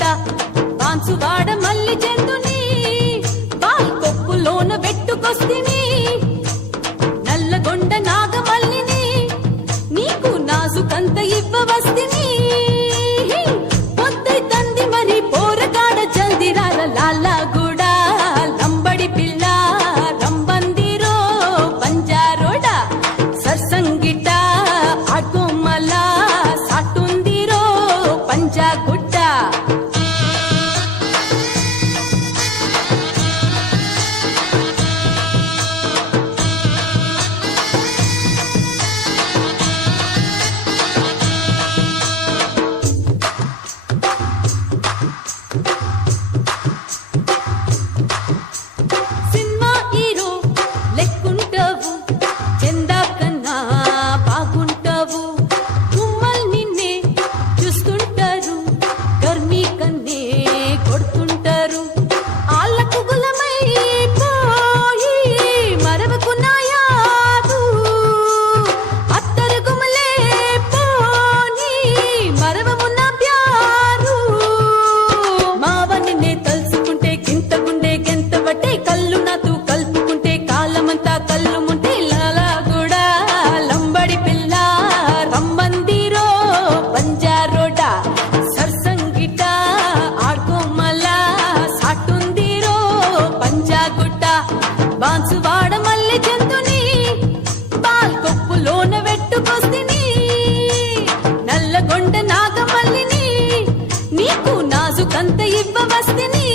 గుట్ట బాన్సువాడ మల్లి చెందుని బాల్ కొప్పులోన పెట్టుకొస్తిని నల్లగొండ నాగమల్లిని నీకు నాజుకంత ఇవ్వవస్తిని పొద్దై తంది మరి పోరగాడ జల్దిరాల లాలాగూడ లంబడి పిల్ల రంబందిరో పంజారోడ సర్సంగిట ఆగోమల సాటుందిరో పంజాగుట్ట సినిమా హీరో లెక్కుంటావు చందా కన్నా బాగుంటావు గుమ్మల్ నిన్నే చూస్తుంటారు గర్మీ కన్నే కొడుతుంటారు ఆళ్ళకు గులమై పోయి మరవకున్నాయాదు అత్తరు గుమలే పోని మరవమున్న ప్యారు మావ నిన్నే తలుసుకుంటే గింత గుండె గెంత బట్టే కళ్ళు నాతో కలుపుకుంటే కాలమంతా కళ్ళు ముంటే లాలాగూడ లంబడి పిల్ల రంబందిరో పంజారోడ సర్సంగిట ఆడ్కోమల సాటుందిరో పంజాగుట్ట బాన్సువాడ మల్లె చెందుని బాల్ కొప్పులోన వెట్టుకొస్తిని నల్లగొండ నాగమల్లిని నీకు నాజుకంత ఇవ్వవస్తిని